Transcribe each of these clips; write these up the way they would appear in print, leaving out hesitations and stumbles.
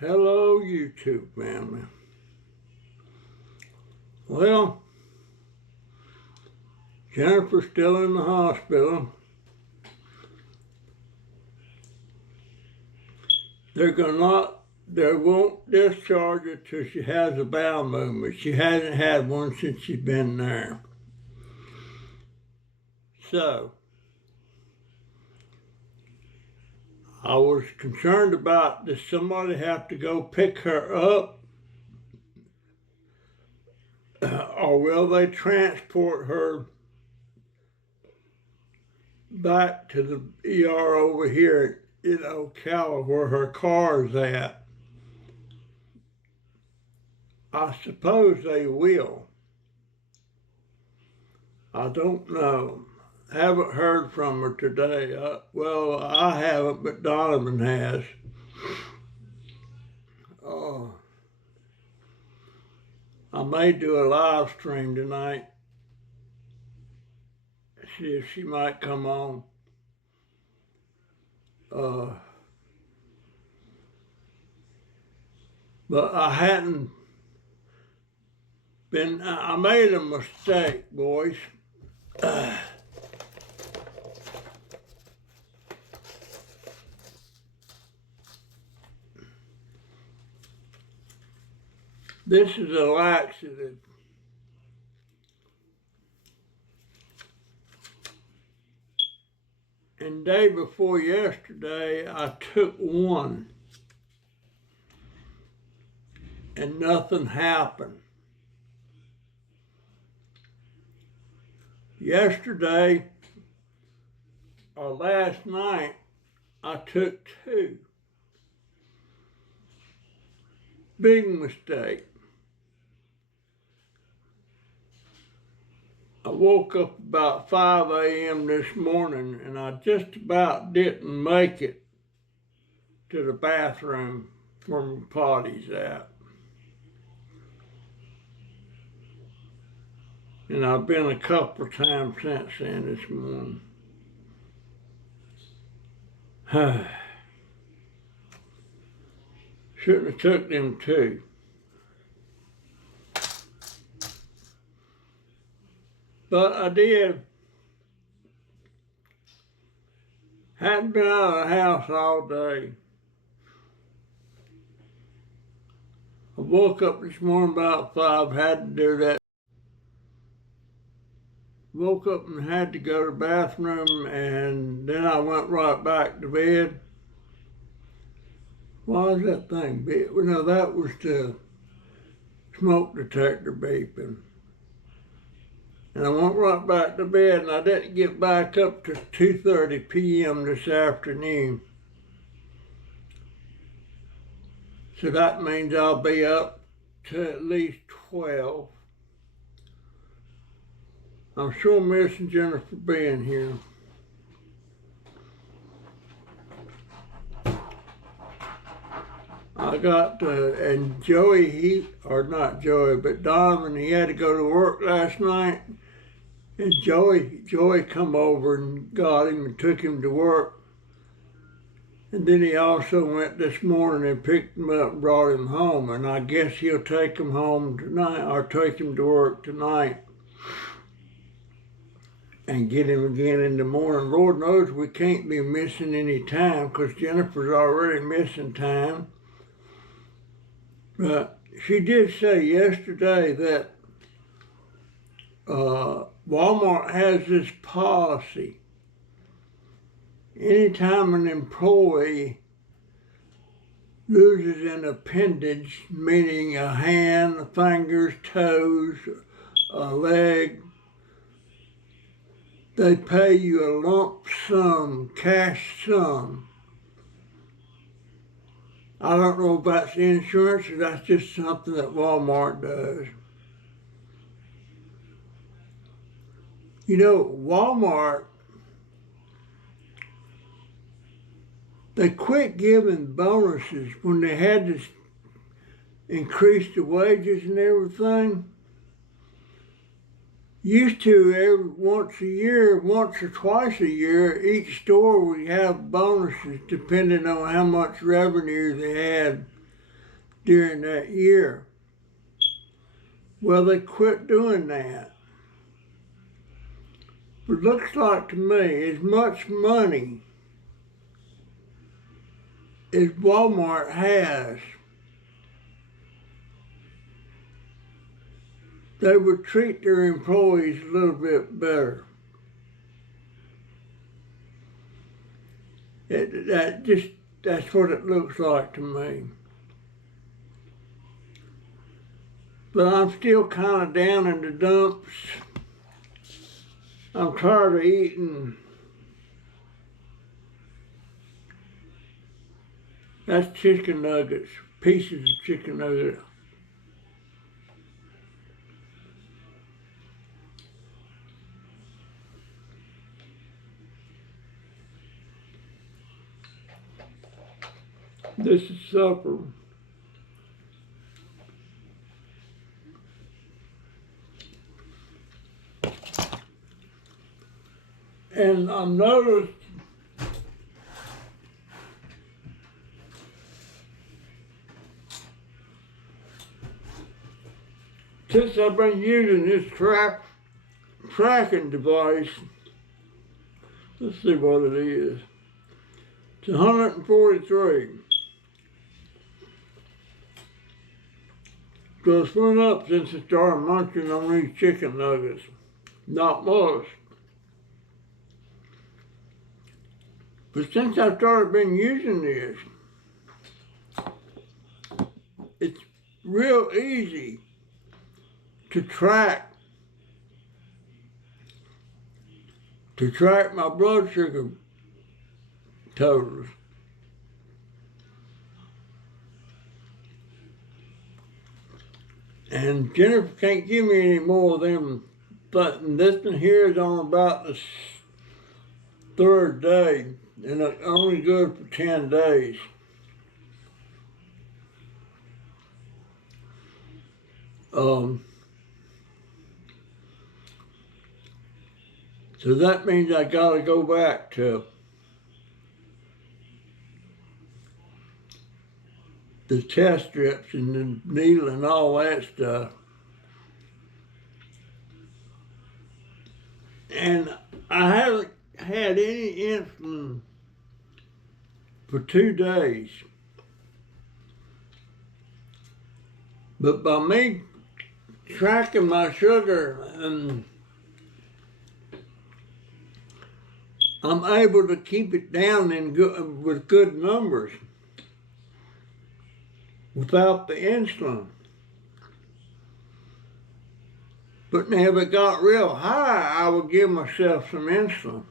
Hello, YouTube family. Well, Jennifer's still in the hospital. They won't discharge her till she has a bowel movement. She hasn't had one since she's been there. So, I was concerned about, does somebody have to go pick her up? Or will they transport her back to the ER over here in Ocala where her car's at? I suppose they will. I don't know. Haven't heard from her today. Well, I haven't, but Donovan has. I may do a live stream tonight. See if she might come on. But I hadn't been, I made a mistake, boys. This is a laxative. And day before yesterday, I took one and nothing happened. Yesterday, or last night, I took two. Big mistake. I woke up about 5 a.m. this morning and I just about didn't make it to the bathroom where my potty's at. And I've been a couple of times since then this morning. Shouldn't have took them two. But I did. Hadn't been out of the house all day. I woke up this morning about 5, had to do that. Woke up and had to go to the bathroom, and then I went right back to bed. Why is that thing beeping? Well, no, that was the smoke detector beeping. And I went right back to bed, and I didn't get back up to 2:30 p.m. this afternoon. So that means I'll be up to at least 12. I'm sure missing Jennifer being here. I got and Joey, not Joey, but Donovan, he had to go to work last night. And Joey come over and got him and took him to work. And then he also went this morning and picked him up and brought him home. And I guess he'll take him home tonight or take him to work tonight and get him again in the morning. Lord knows we can't be missing any time because Jennifer's already missing time. But she did say yesterday that Walmart has this policy. Anytime an employee loses an appendage, meaning a hand, fingers, toes, a leg, they pay you a lump sum, cash sum. I don't know if that's insurance or that's just something that Walmart does. You know, Walmart, they quit giving bonuses when they had to increase the wages and everything. Used to once or twice a year, each store would have bonuses depending on how much revenue they had during that year. Well, they quit doing that. It looks like to me as much money as Walmart has, they would treat their employees a little bit better. That's what it looks like to me. But I'm still kind of down in the dumps. I'm tired of eating. That's chicken nuggets, pieces of chicken nuggets. This is supper. And I noticed since I've been using this tracking device, let's see what it is. It's 143. So it's went up since I started munching on these chicken nuggets. Not much. But since I started been using this, it's real easy to track my blood sugar totals. And Jennifer can't give me any more of them, but this one here is on about the third day, and it's only good for 10 days. So that means I gotta go back to the test strips and the needle and all that stuff. And I haven't had any insulin for 2 days. But by me tracking my sugar, and I'm able to keep it down with good numbers without the insulin. But now if it got real high, I would give myself some insulin.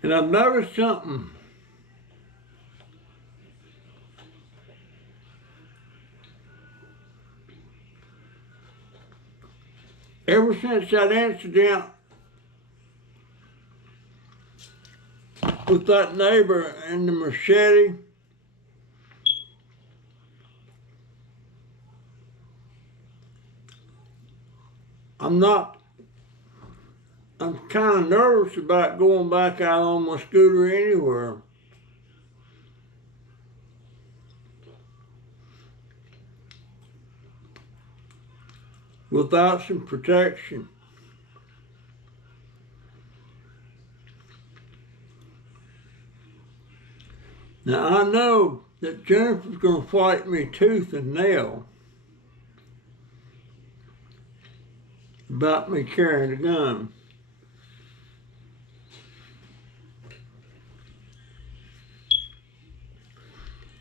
And I've noticed something. Ever since that incident with that neighbor and the machete, I'm kind of nervous about going back out on my scooter anywhere. Without some protection. Now I know that Jennifer's gonna fight me tooth and nail about me carrying a gun.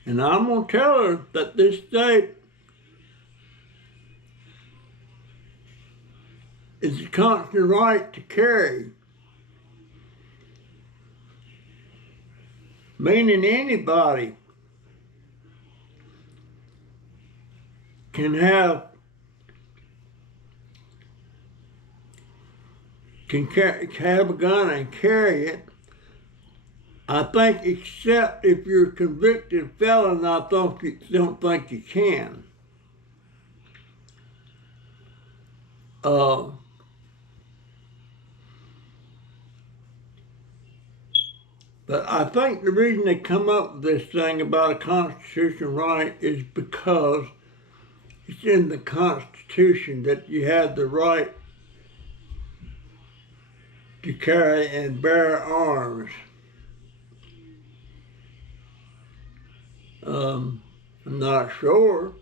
And I'm gonna tell her that this state is a constant right to carry. Meaning anybody can have a gun and carry it. I think except if you're a convicted felon, I don't think you can. But I think the reason they come up with this thing about a constitutional right is because it's in the Constitution that you have the right to carry and bear arms. I'm not sure,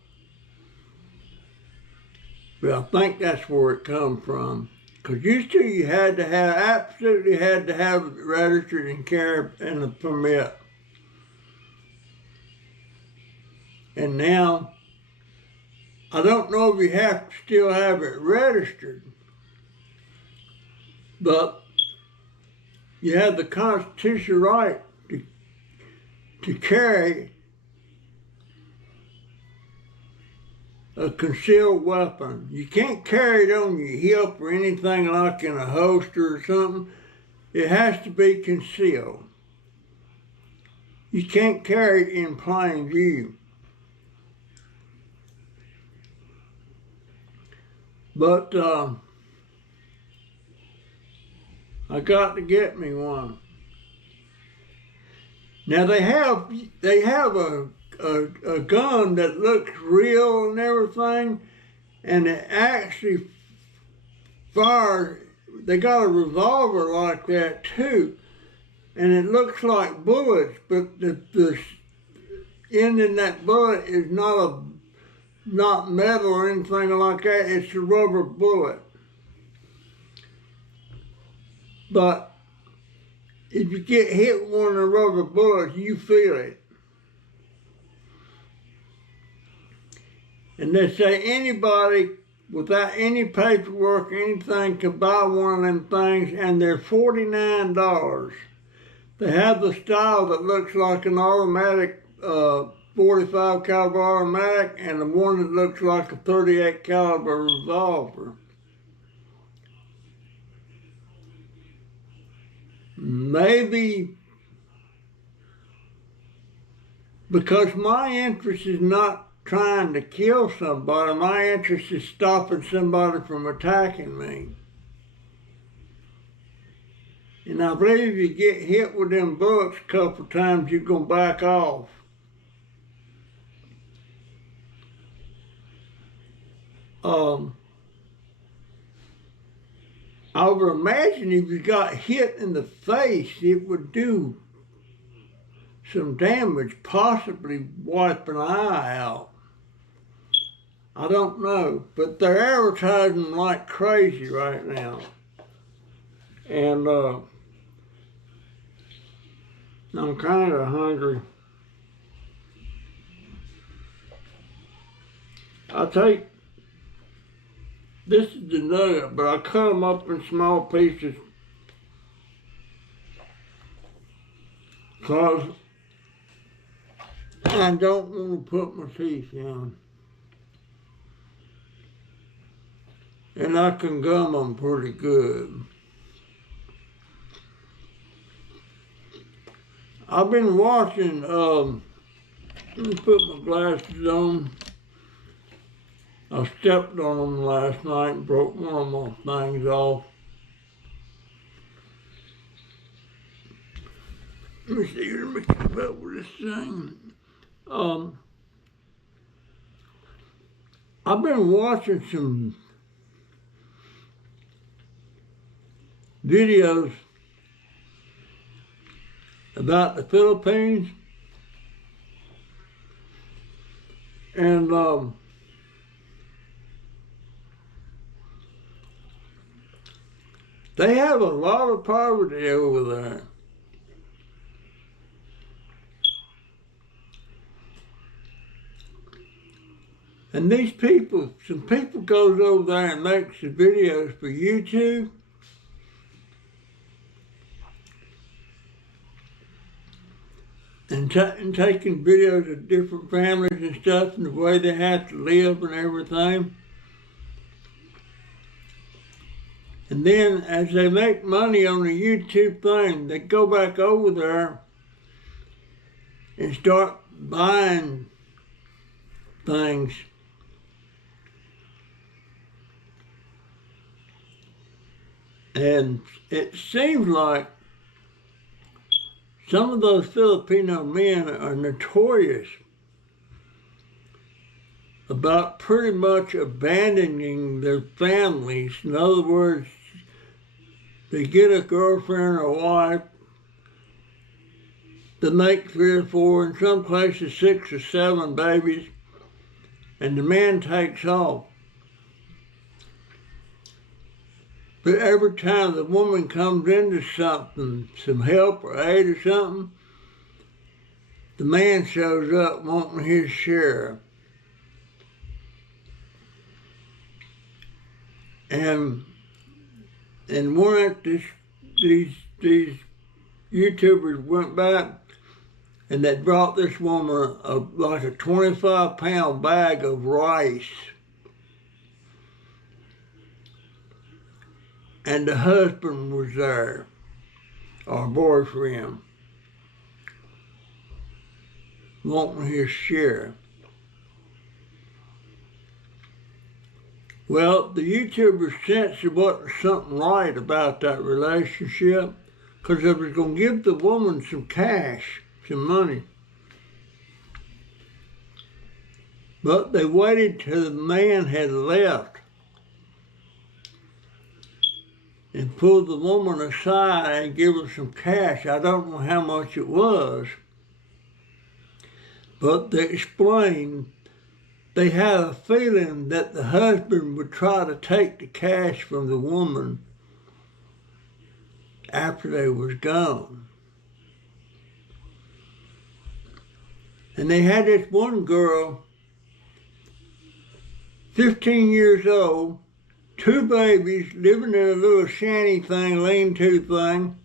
but I think that's where it comes from. Because used to you absolutely had to have it registered and carry and a permit. And now, I don't know if you have to still have it registered, but you have the constitutional right to carry a concealed weapon. You can't carry it on your hip or anything like in a holster or something. It has to be concealed. You can't carry it in plain view. But I got to get me one. Now they have a gun that looks real and everything, and it actually fires. They got a revolver like that too, and it looks like bullets, but the end in that bullet is not metal or anything like that. It's a rubber bullet. But if you get hit with one of the rubber bullets, you feel it. And they say anybody without any paperwork or anything can buy one of them things, and they're $49. They have the style that looks like an automatic 45 caliber automatic, and the one that looks like a 38 caliber revolver. Maybe because my interest is not trying to kill somebody, my interest is stopping somebody from attacking me. And I believe if you get hit with them bullets a couple times, you're going to back off. I would imagine if you got hit in the face, it would do some damage, possibly wipe an eye out. I don't know, but they're advertising them like crazy right now. And I'm kind of hungry. This is the nugget, but I cut them up in small pieces because I don't want to put my teeth in. And I can gum them pretty good. I've been watching, let me put my glasses on. I stepped on them last night and broke one of my things off. Let me see, let me keep up with this thing. I've been watching some videos about the Philippines, and they have a lot of poverty over there. And these people, some people goes over there and makes the videos for YouTube. And taking videos of different families and stuff and the way they have to live and everything. And then as they make money on the YouTube thing, they go back over there and start buying things. And it seems like Some of those Filipino men are notorious about pretty much abandoning their families. In other words, they get a girlfriend or wife, they make 3 or 4, in some places 6 or 7 babies, and the man takes off. But every time the woman comes into something, some help or aid or something, the man shows up wanting his share. And one of these YouTubers went back and they brought this woman like a 25-pound bag of rice. And the husband was there, or boyfriend, wanting his share. Well, the YouTuber sensed there wasn't something right about that relationship, because they was going to give the woman some cash, some money. But they waited till the man had left and pulled the woman aside and give her some cash. I don't know how much it was, but they explained they had a feeling that the husband would try to take the cash from the woman after they was gone. And they had this one girl, 15 years old, 2 babies, living in a little shanty thing, lean-to thing,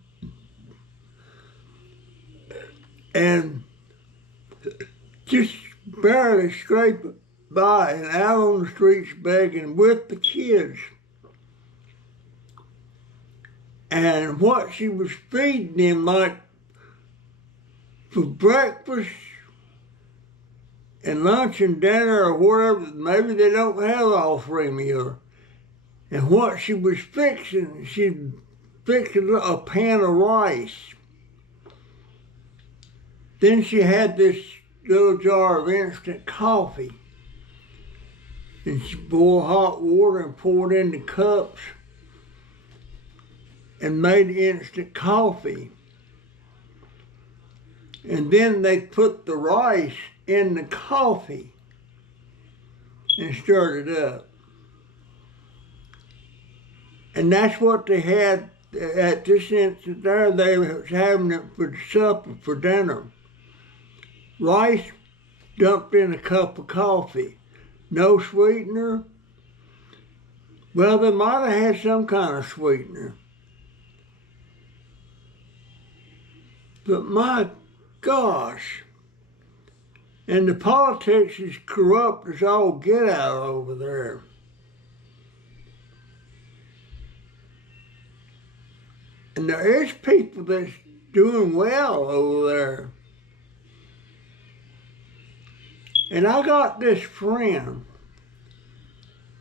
and just barely scraping by and out on the streets begging with the kids. And what she was feeding them, like for breakfast and lunch and dinner or whatever, maybe they don't have all 3 meals. And what she was fixing, she'd fixing a pan of rice. Then she had this little jar of instant coffee. And she boiled hot water and poured into cups and made instant coffee. And then they put the rice in the coffee and stirred it up. And that's what they had at this instant there. They was having it for supper, for dinner. Rice dumped in a cup of coffee. No sweetener. Well, they might have had some kind of sweetener. But my gosh. And the politics is corrupt as all get out over there. And there is people that's doing well over there. And I got this friend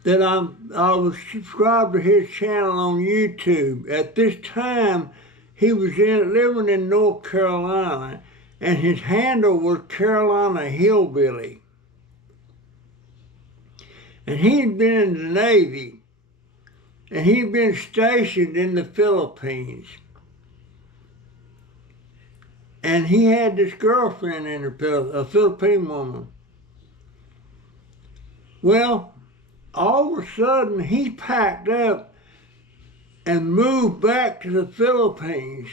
that I was subscribed to his channel on YouTube. At this time, he was living in North Carolina, and his handle was Carolina Hillbilly. And he'd been in the Navy, and he'd been stationed in the Philippines. And he had this girlfriend in a Philippine woman. Well, all of a sudden, he packed up and moved back to the Philippines.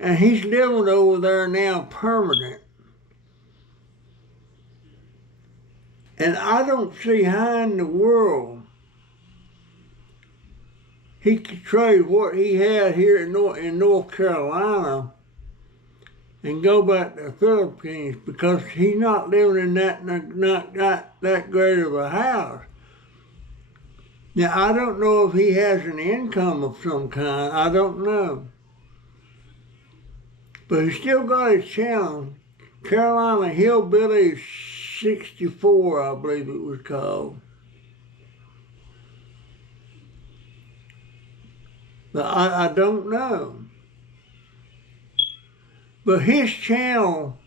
And he's living over there now permanent. And I don't see how in the world he could trade what he had here in North Carolina and go back to the Philippines, because he's not living in not that great of a house. Now, I don't know if he has an income of some kind. I don't know. But he still got his channel, Carolina Hillbilly 64, I believe it was called. But I don't know. But his channel,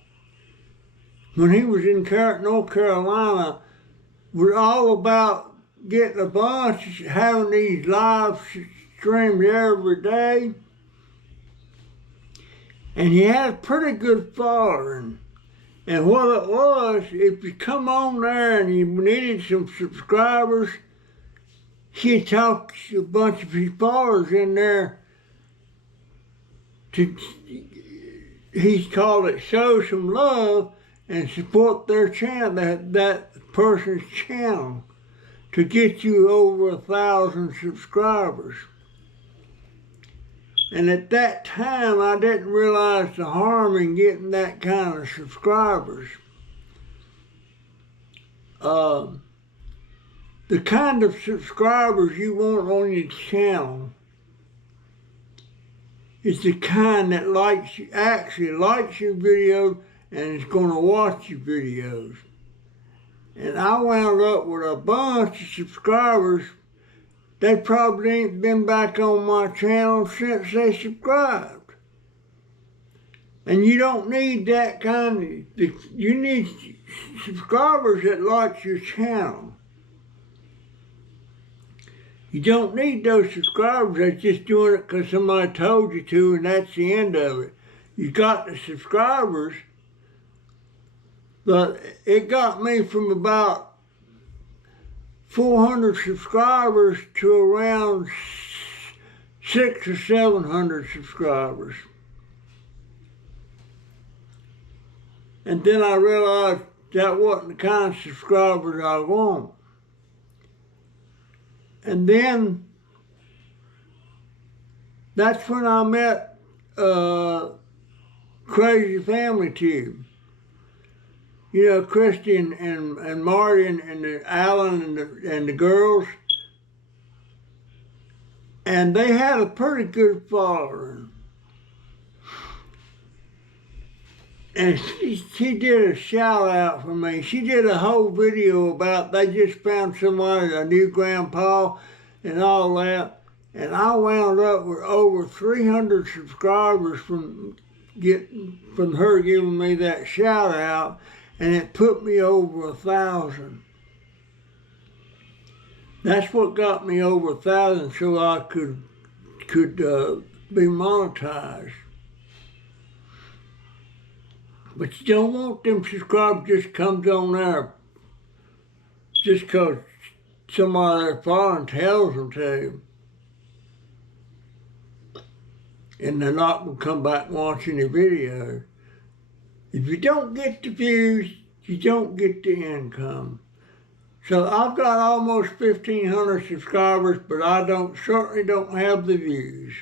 when he was in North Carolina, was all about getting a bunch, having these live streams every day. And he had a pretty good following. And what it was, if you come on there and you needed some subscribers, he'd talk a bunch of his followers in there to, he's called it show some love and support their channel, that person's channel, to get you over 1,000 subscribers. And at that time, I didn't realize the harm in getting that kind of subscribers. The kind of subscribers you want on your channel is the kind that actually likes your video and is going to watch your videos. And I wound up with a bunch of subscribers. They probably ain't been back on my channel since they subscribed. And you don't need that kind of, you need subscribers that like your channel. You don't need those subscribers that's just doing it because somebody told you to and that's the end of it. You got the subscribers, but it got me from about 400 subscribers to around 600 or 700 subscribers. And then I realized that wasn't the kind of subscribers I want. And then that's when I met Crazy Family Tube. You know, Christy and Marty and Alan and the girls. And they had a pretty good following. And she did a shout out for me. She did a whole video about they just found somebody, a new grandpa and all that. And I wound up with over 300 subscribers from her giving me that shout out. And it put me over 1,000. That's what got me over 1,000 so I could be monetized. But you don't want them subscribers just comes on there just because somebody they're following tells them to. And they're not going to come back and watch any video. If you don't get the views, you don't get the income. So I've got almost 1,500 subscribers, but I certainly don't have the views.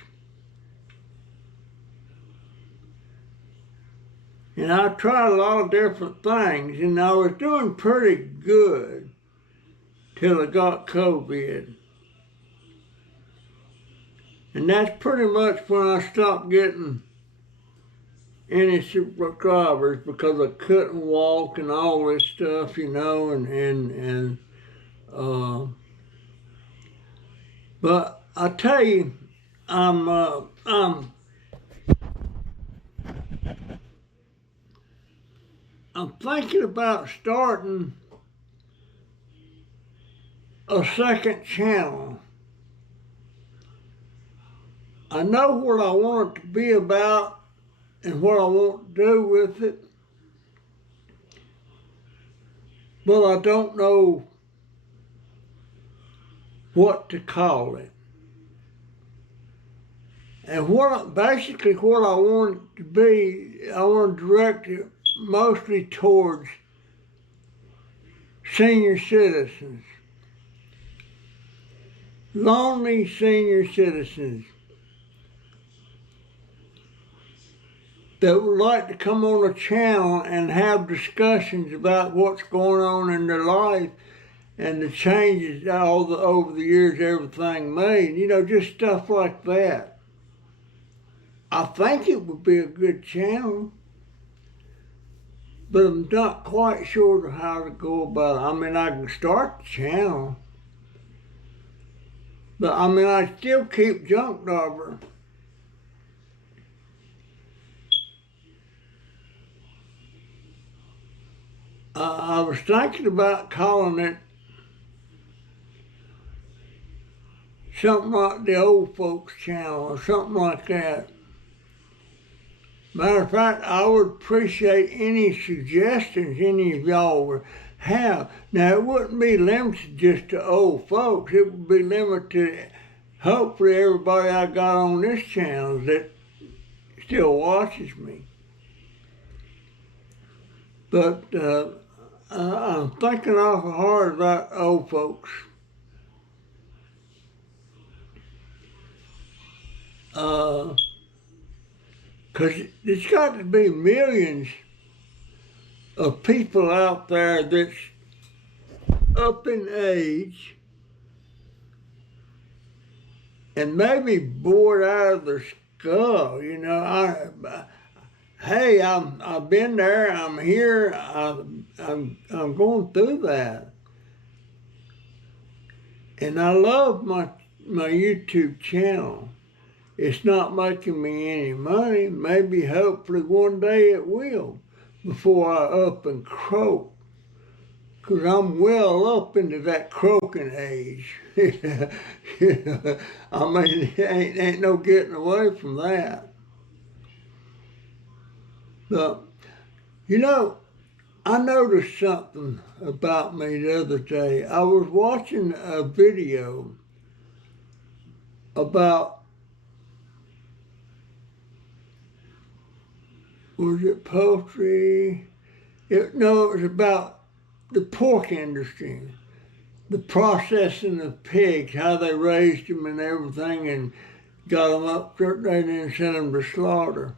And I tried a lot of different things, and I was doing pretty good till I got COVID. And that's pretty much when I stopped getting any subscribers because I couldn't walk and all this stuff, you know, but I tell you, I'm thinking about starting a second channel. I know what I want it to be about and what I want to do with it, but I don't know what to call it. And basically what I want it to be, I want to direct it mostly towards senior citizens, lonely senior citizens that would like to come on a channel and have discussions about what's going on in their life and the changes over the years, everything made, you know, just stuff like that. I think it would be a good channel, but I'm not quite sure how to go about it. I mean, I can start the channel, but I mean, I still keep Junk Dauber. was thinking about calling it something like the Old Folks Channel or something like that. Matter of fact, I would appreciate any suggestions any of y'all would have. Now, it wouldn't be limited just to old folks. It would be limited to hopefully everybody I got on this channel that still watches me. But I'm thinking awful hard about old folks. Because there's got to be millions of people out there that's up in age and maybe bored out of their skull. You know, hey, I've been there. I'm here. I'm going through that, and I love my YouTube channel. It's not making me any money. Maybe, hopefully, one day it will before I up and croak. Because I'm well up into that croaking age. I mean, ain't no getting away from that. But, you know, I noticed something about me the other day. I was watching a video about, was it poultry? No, it was about the pork industry, the processing of pigs, how they raised them and everything and got them up there and then sent them to slaughter.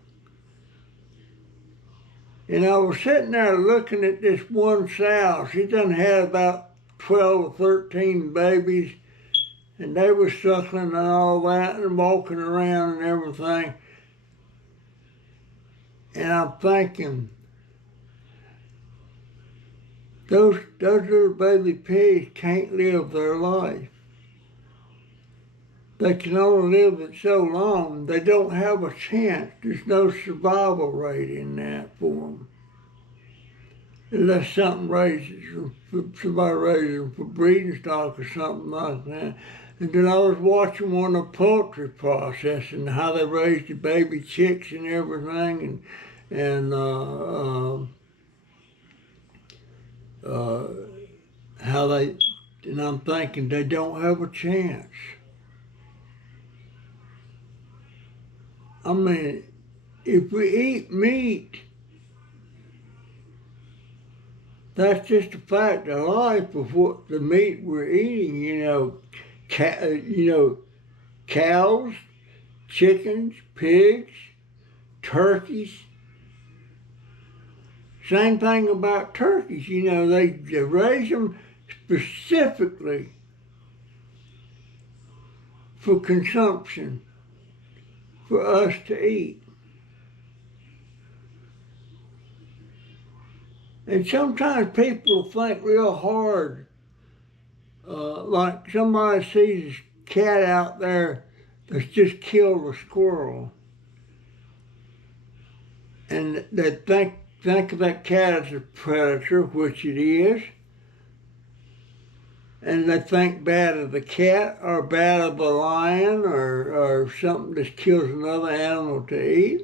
And I was sitting there looking at this one sow. She done had about 12 or 13 babies, and they were suckling and all that and walking around and everything. And I'm thinking, those little baby pigs can't live their life. They can only live it so long. They don't have a chance. There's no survival rate in that for them. Unless something somebody raises them for breeding stock or something like that. And then I was watching one of the poultry processing, how they raised the baby chicks and everything, and how they, and I'm thinking they don't have a chance. I mean, if we eat meat, that's just a fact of life of what the meat we're eating. You know, cows, chickens, pigs, turkeys. Same thing about turkeys. You know, they raise them specifically for consumption, for us to eat. And sometimes people think real hard, like somebody sees a cat out there that's just killed a squirrel, and they think of that cat as a predator, which it is, and they think bad of the cat or bad of the lion or something that kills another animal to eat.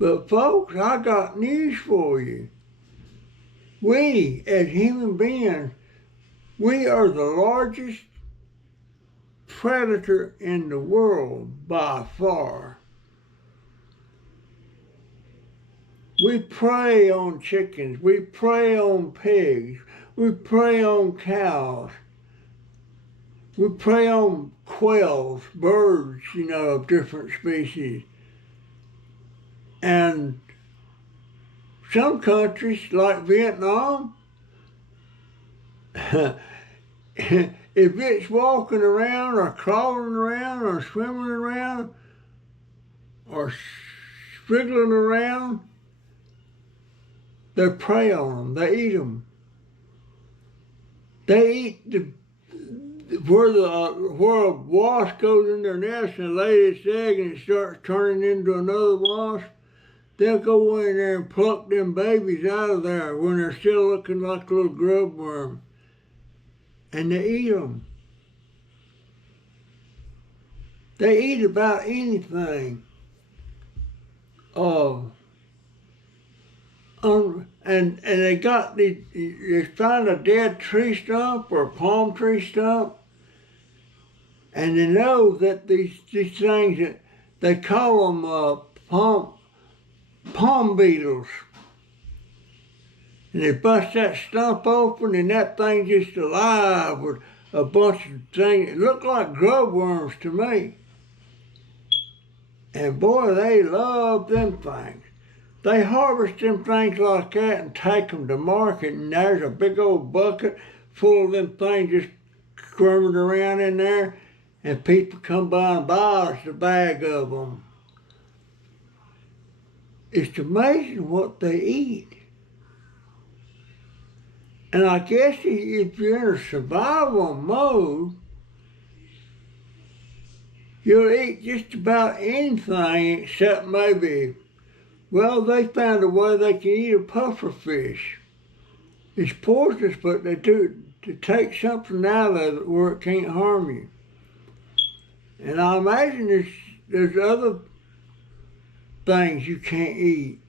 But folks, I got news for you. We, as human beings, we are the largest predator in the world by far. We prey on chickens, we prey on pigs, we prey on cows, we prey on quails, birds, you know, of different species. And some countries, like Vietnam, if it's walking around or crawling around or swimming around or squiggling around, they prey on them, they eat them. They eat where a wasp goes in their nest and lays its egg and it starts turning into another wasp. they'll go in there and pluck them babies out of there when they're still looking like a little grub worm, and they eat them. They eat about anything. And they got they find a dead tree stump or a palm tree stump, and they know that these things that they call them palm beetles, and they bust that stump open, and that thing just alive with a bunch of things. It looked like grub worms to me. And boy, they love them things. They harvest them things like that and take them to market, and there's a big old bucket full of them things just squirming around in there, and people come by and buy us a bag of them. It's amazing what they eat. And I guess if you're in a survival mode, you'll eat just about anything except maybe, well, they found a way they can eat a puffer fish. It's poisonous, but they do to take something out of it where it can't harm you. And I imagine there's other things you can't eat.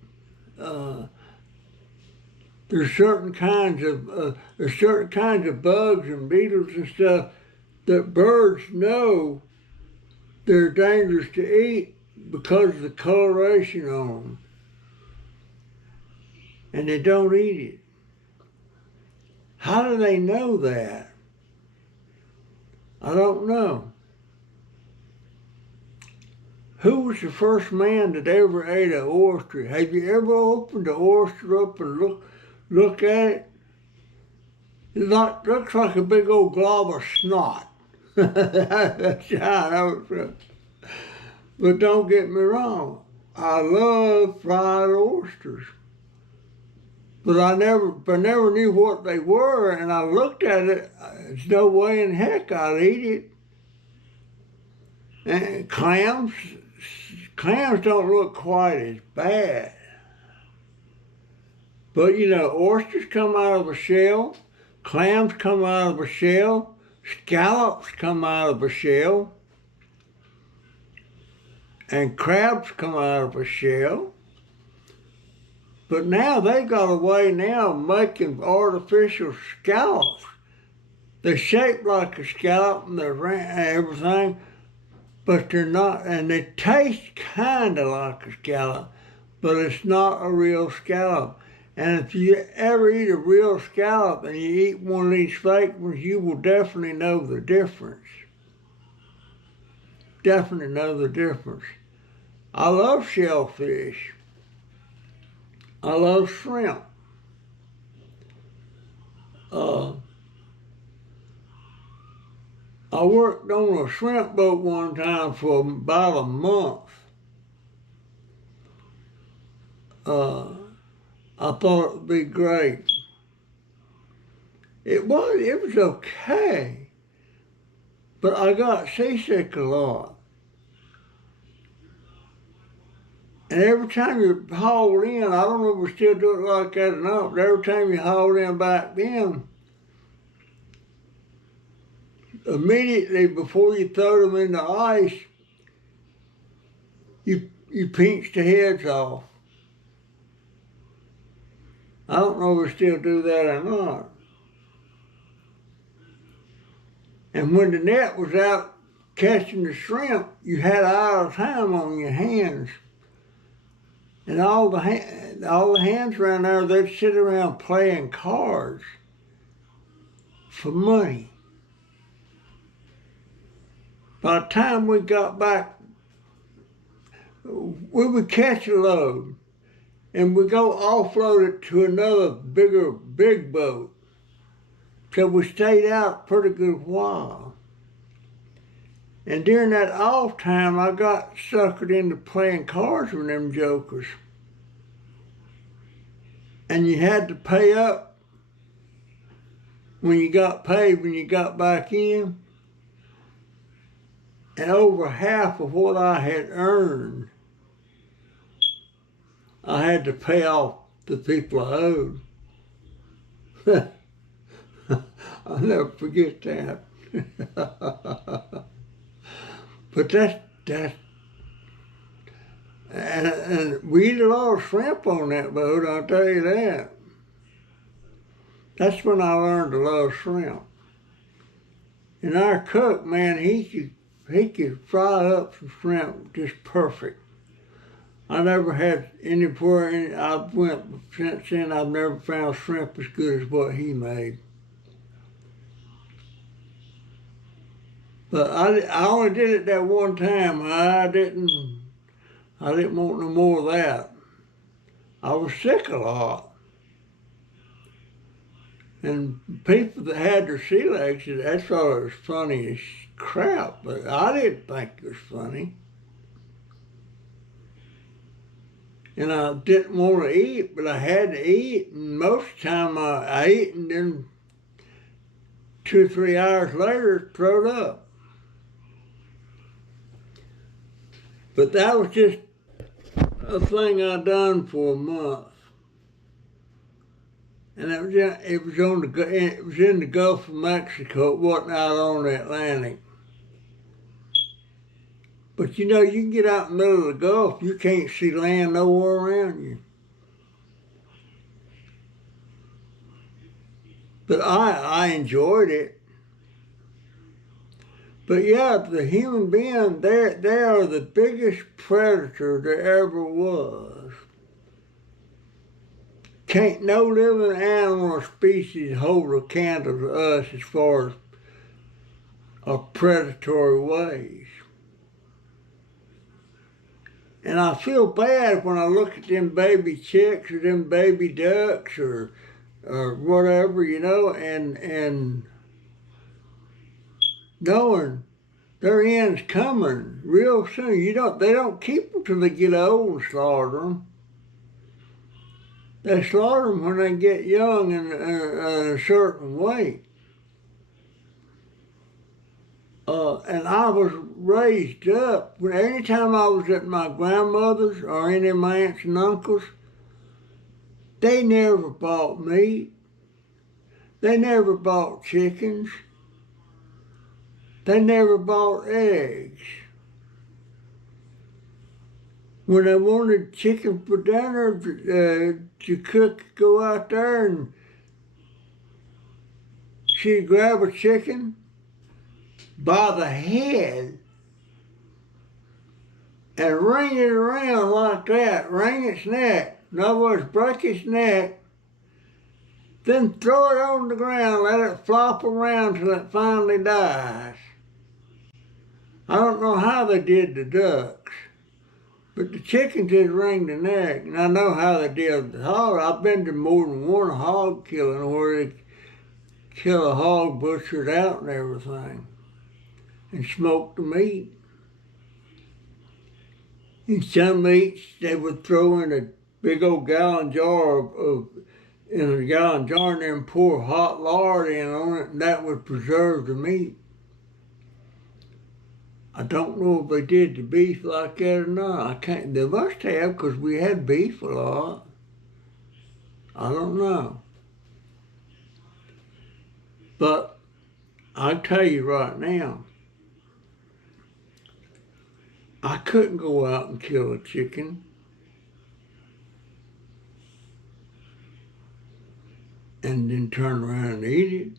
There's certain kinds of bugs and beetles and stuff that birds know they're dangerous to eat because of the coloration on them, and they don't eat it. How do they know that? I don't know. Who was the first man that ever ate an oyster? Have you ever opened an oyster up and look at it? It looks like a big old glob of snot. That's how I know it's from. But don't get me wrong, I love fried oysters. But I never knew what they were, and I looked at it, there's no way in heck I'd eat it. And clams don't look quite as bad. But you know, oysters come out of a shell, clams come out of a shell, scallops come out of a shell, and crabs come out of a shell. But now they got a way now of making artificial scallops. They're shaped like a scallop and they're everything, but they're not, and they taste kind of like a scallop, but it's not a real scallop. And if you ever eat a real scallop and you eat one of these fake ones, you will definitely know the difference. Definitely know the difference. I love shellfish. I love shrimp. I worked on a shrimp boat one time for about a month. I thought it would be great. It was okay, but I got seasick a lot. And every time you hauled in, I don't know if we still do it like that or not, but every time you hauled in back then, immediately before you throw them in the ice, you pinch the heads off. I don't know if we still do that or not. And when the net was out catching the shrimp, you had idle time on your hands. And all the hands around there, they'd sit around playing cards for money. By the time we got back, we would catch a load and we'd go offload it to another big boat. So we stayed out a pretty good while. And during that off time, I got suckered into playing cards with them jokers. And you had to pay up when you got paid, when you got back in. And over half of what I had earned I had to pay off the people I owed. I'll never forget that. But that's and we eat a lot of shrimp on that boat, I'll tell you that. That's when I learned to love shrimp. And our cook, man, he could fry up some shrimp just perfect. I never had anywhere I've went since then. I've never found shrimp as good as what he made. But I only did it that one time. I didn't want no more of that. I was sick a lot. And people that had their sea legs, they thought it was funny as crap, but I didn't think it was funny. And I didn't want to eat, but I had to eat, and most of the time I ate, and then 2 or 3 hours later, throw it up. But that was just a thing I done for a month. And it was in the Gulf of Mexico. It wasn't out on the Atlantic. But you know, you can get out in the middle of the Gulf, you can't see land nowhere around you. But I enjoyed it. But yeah, the human being, they are the biggest predator there ever was. Can't no living animal or species hold a candle to us as far as our predatory ways. And I feel bad when I look at them baby chicks or them baby ducks or whatever, you know, and knowing their end's coming real soon. They don't keep them till they get old and slaughter them. They slaughter them when they get young and a certain weight. And I was raised up. Anytime I was at my grandmother's or any of my aunts and uncles, they never bought meat. They never bought chickens. They never bought eggs. When they wanted chicken for dinner, the cook would go out there and she'd grab a chicken by the head and wring it around like that, wring its neck. In other words, break its neck, then throw it on the ground, let it flop around till it finally dies. I don't know how they did the ducks, but the chickens just wring the neck, and I know how they did the hog. I've been to more than one hog killing where they kill a hog, butcher it out and everything, and smoke the meat. And some meats they would throw in a big old gallon jar and then pour hot lard in on it, and that would preserve the meat. I don't know if they did the beef like that or not. They must have, because we had beef a lot. I don't know. But I'll tell you right now, I couldn't go out and kill a chicken and then turn around and eat it.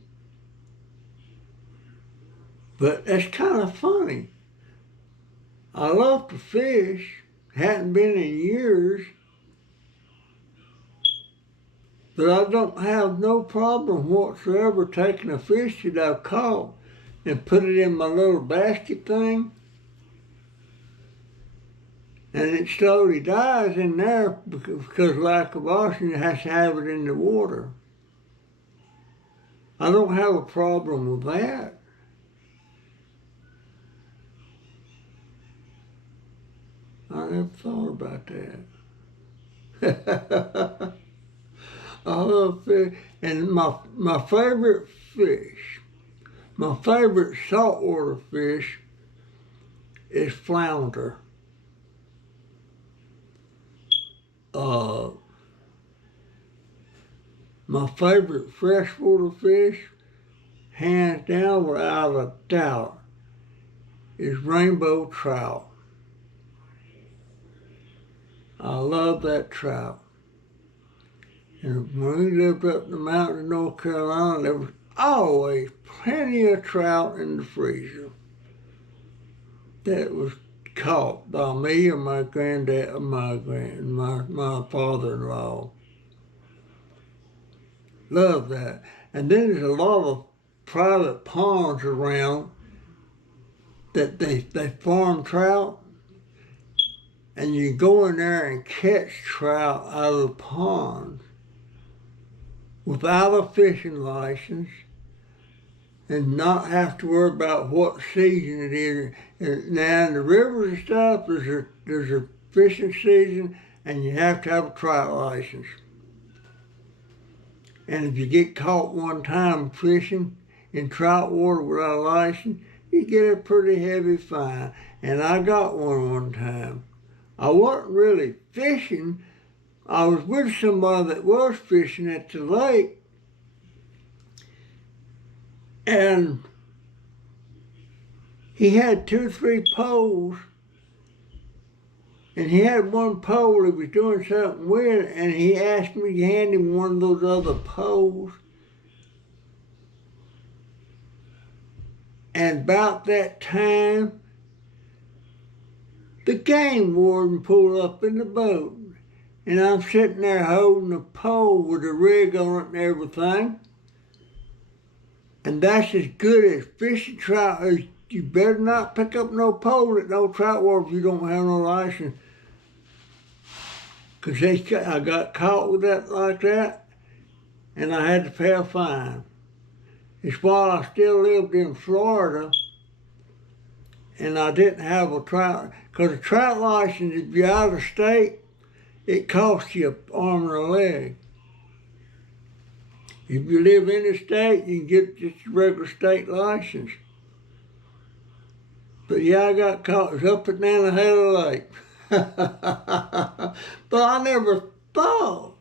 But that's kind of funny. I love to fish, hadn't been in years, but I don't have no problem whatsoever taking a fish that I've caught and put it in my little basket thing, and it slowly dies in there because lack of oxygen has to have it in the water. I don't have a problem with that. I never thought about that. I love fish, and my favorite fish, my favorite saltwater fish is flounder. My favorite freshwater fish, hands down, without a doubt, is rainbow trout. I love that trout. And when we lived up in the mountains of North Carolina, there was always plenty of trout in the freezer that was caught by me or my granddad or my father-in-law. Love that. And then there's a lot of private ponds around that they farm trout, and you go in there and catch trout out of the ponds without a fishing license and not have to worry about what season it is. And now in the rivers and stuff, there's a fishing season, and you have to have a trout license. And if you get caught one time fishing in trout water without a license, you get a pretty heavy fine. And I got one time. I wasn't really fishing. I was with somebody that was fishing at the lake, and he had 2 or 3 poles, and he had one pole he was doing something with, and he asked me to hand him one of those other poles. And about that time, the game warden pulled up in the boat, and I'm sitting there holding a pole with a rig on it and everything. And that's as good as fishing trout. You better not pick up no pole at no trout water if you don't have no license. Because I got caught with that like that, and I had to pay a fine. It's while I still lived in Florida, and I didn't have a trout, because a trout license, if you're out of state, it costs you an arm and a leg. If you live in the state, you can get just a regular state license. But yeah, I got caught. It was up and down the Halo Lake. But I never thought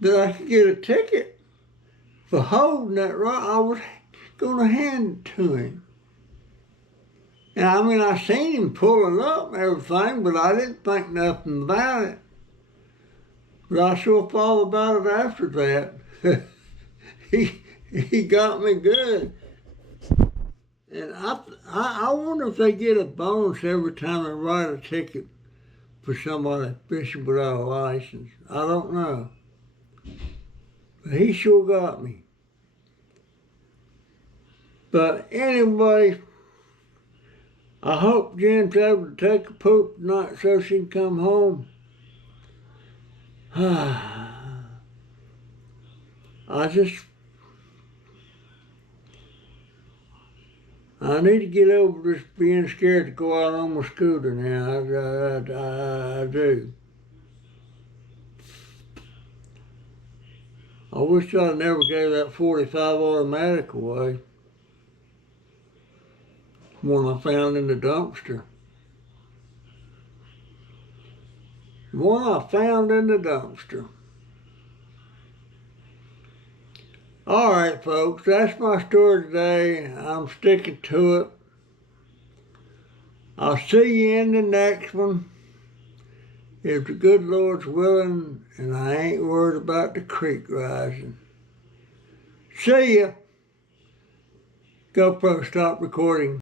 that I could get a ticket for holding that rod. I was going to hand it to him. And I mean, I seen him pulling up and everything, but I didn't think nothing about it. But I sure thought about it after that. He got me good. And I wonder if they get a bonus every time they write a ticket for somebody fishing without a license. I don't know. But he sure got me. But anyway, I hope Jen's able to take a poop tonight so she can come home. I need to get over this being scared to go out on my scooter now. I do. I wish I'd never gave that 45 automatic away. One I found in the dumpster. One I found in the dumpster. All right, folks, that's my story today. I'm sticking to it. I'll see you in the next one, if the good Lord's willing, and I ain't worried about the creek rising. See ya. GoPro, stop recording.